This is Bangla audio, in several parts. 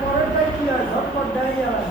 পরেরটাই কি হয় ঝটপট দেয় আর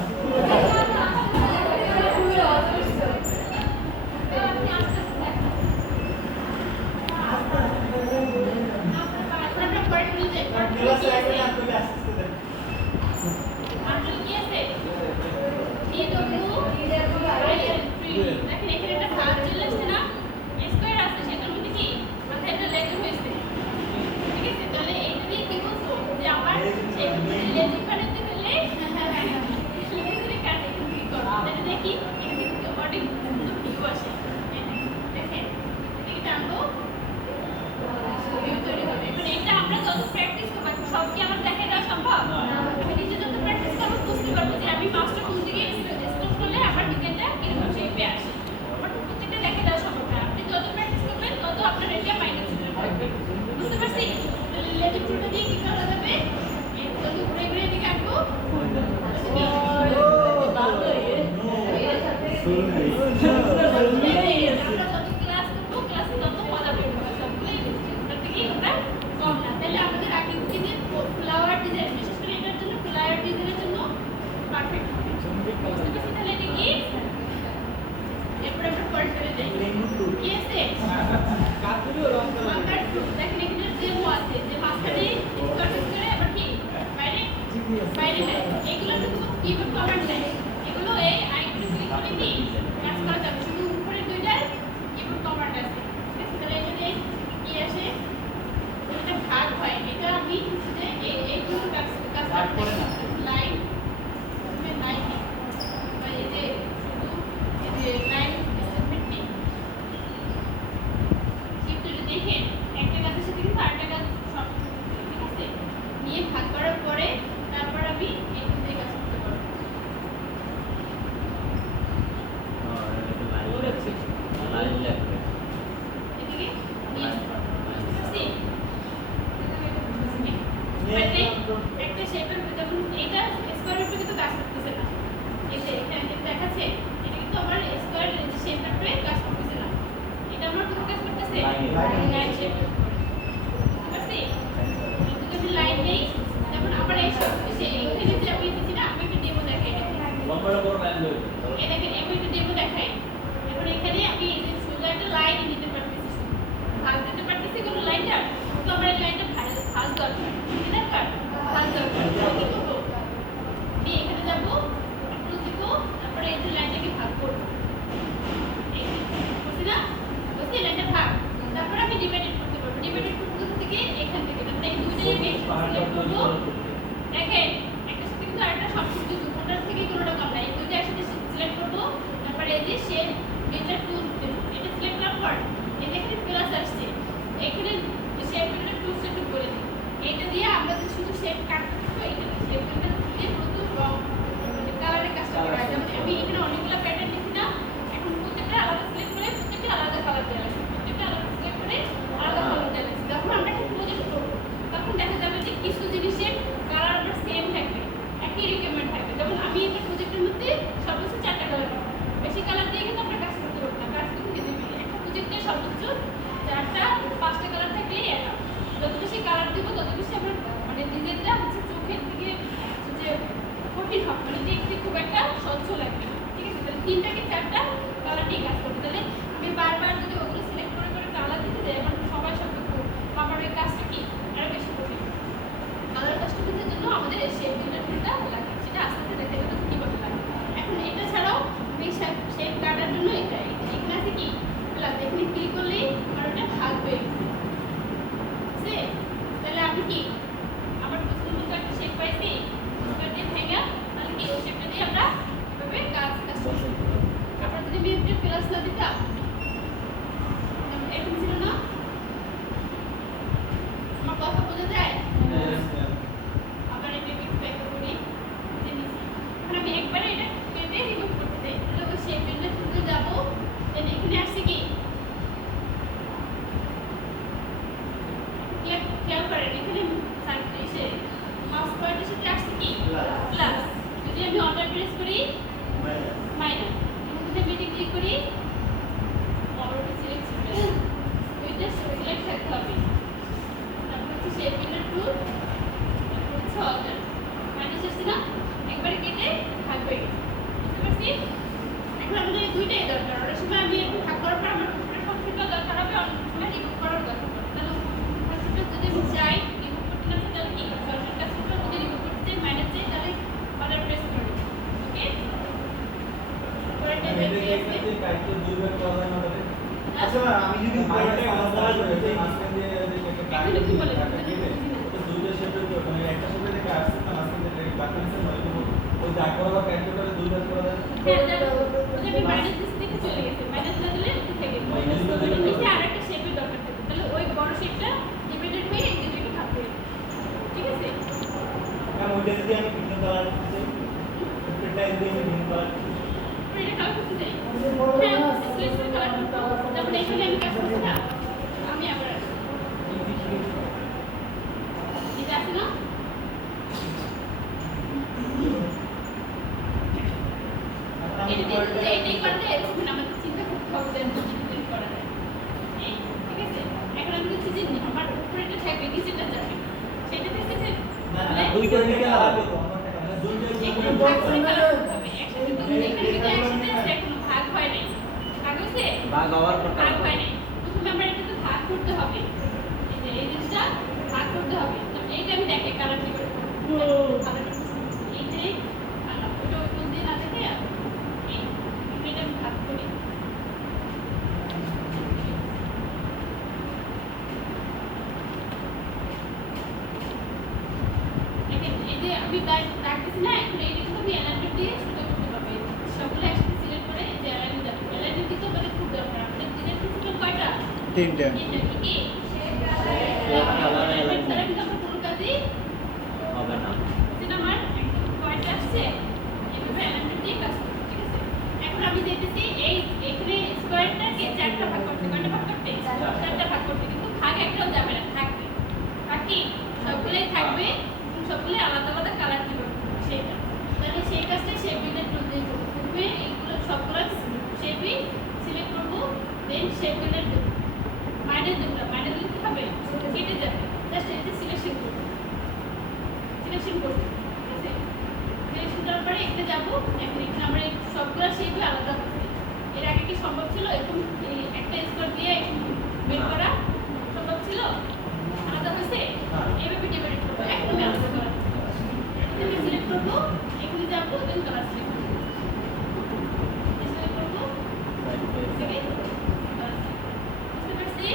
আমার এটা একটু করছি। এখন আমাদের দুইটাই দরকার। অনেক সময় আমি একটু ভাগ করার পর আমার সংখ্যাটা দরকার হবে, অনেক সময় রিমুভ করার দরকার হবে। তাহলে সংখ্যাটা যদি আমি চাই রিমুভ করতে না চাই তাহলে কি সরাসরি কাজ করতে যদি রিমুভ করতে চাই মাইনাস চাই তাহলে অর্ডার প্রেস করে দিই। ওকে, পরেরটা দেখি আছে। আচ্ছা আমি যদি উপরেটা কনভার্ট করতে মাঝখান দিয়ে একটা কাট কি বলে তো দুইটা শেপে তো মানে একটা শেপে থেকে আসছে না মাঝখান দিয়ে বাকিটা মানে ওই দাগ করা বা ক্যালকুলেটরে দুই ভাগ করা যায় হ্যাঁ, যদি আমি মাইনাস দিচ্ছি দেখে চলে গেছে। মাইনাস না দিলে থেকে মাইনাস না দিলে নিচে আরেকটা শেপের দরকার থাকে। তাহলে ওই বড় শেপটা ডিভাইডেড হয়ে এই দুটোকে ভাগ করে দিই। ঠিক আছে? কারণ ওইটা যদি আমি ভিন্ন কালার করতে চাই এটা যদি আমি ভিন্ন কালার তো এটা কালার করতে চাই। আমি বলবো হ্যাঁ, না সিলেকশন কালার করতে হবে। তারপরে এখানে আমি কাজ করছি না। আমি আবার আসি। ঠিক আছে না? এটাই করতে এরকম আমাদের চিন্তা করতে হবে যে ডিজাইন করা যায়। এই, ঠিক আছে? এখন আমি দিচ্ছি যে আমার উপরেটা থাকবে নিচেটা যাবে। সেটা দেখতেছে দুইটা দিকে আলাদা করব আমরা দুইটা এখানে ভাগ করে কালার করতে হবে। একসাথে তো এখানে কিন্তু একসাথে আছে, এখনো ভাগ হয় নাই। ভাগ হয়েছে? ভাগ হওয়ার পর ভাগ হয় নাই। প্রথমে আমরা এটা তো ভাগ করতে হবে। এই যে এই জিনিসটা ভাগ করতে হবে। তো এইটা আমি দেখে কালার কি করে করব। কালারটা এই যে ওটা কোন দিন না দেখে এই এটা আমি ভাগ করি। দেখেন এই যে আমি রাখতেছি না, এখন এই কিন্তু আমি অ্যালাইনমেন্ট দিয়ে সোজা করতে পারবো। সবগুলো একসাথে সিলেক্ট করে এই যে অ্যালাইনমেন্ট যাবে। অ্যালাইনমেন্ট কিন্তু আমাদের খুব দরকার। আমাদের ডিজাইন প্রিন্সিপাল কয়টা? তিনটা তিনটা। কি কি? কালার অ্যালাইনমেন্ট ছাড়া কিন্তু আমরা কোনো কাজই হবে না। সেটা আমার একদম পয়েন্ট আসছে। এইভাবে অ্যালাইনমেন্ট দিয়ে কাজ করতে, ঠিক আছে? এখন আমি দেখতেছি এই এখানে স্কোয়ারটাকে চারটা ভাগ করতে, কয়টা ভাগ করতে? চারটা ভাগ করতে, কিন্তু ভাগ একটাও যাবে না, থাকবে। বাকি সবগুলোই থাকবে, সবগুলো আলাদা আলাদা কালার কি করবে সেটা। তাহলে সেই কাজটা শেপ বিল্ডের টুল দিয়ে করবো। প্রথমে এইগুলো সবগুলো শেপই সিলেক্ট করবো, দেন শেপ বিল্ডের টুল মাইনাস দেবো। মাইনাস দিতে হবে, কেটে যাবে। জাস্ট এটা সিলেকশন করবো, সিলেকশন করবো, ঠিক আছে? সিলেকশন করার পরে এখানে যাবো। এখন এখানে আমরা এই সবগুলো শেপই আলাদা করছি। এর আগে কি সম্ভব ছিল এরকম এই একটা স্কোয়ার দিয়ে বের করা? সম্ভব ছিল? আলাদা হয়েছে? এইভাবে ডিভাইড করবো, একদমই আলাদা করা। এখানে সিলেক্ট করবো, এখানে যাবো, দেন কালার সিলেক্ট করবো। সিলেক্ট করবো, থেকে কালার বুঝতে পারছি?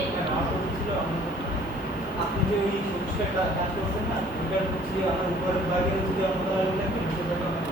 আপনি যে ওই সবুজটা কাজ করছেন না ওটার হচ্ছে আমার উপরের ভাগে যদি আমরা কালার দিলাম নিচের ভাগে আমরা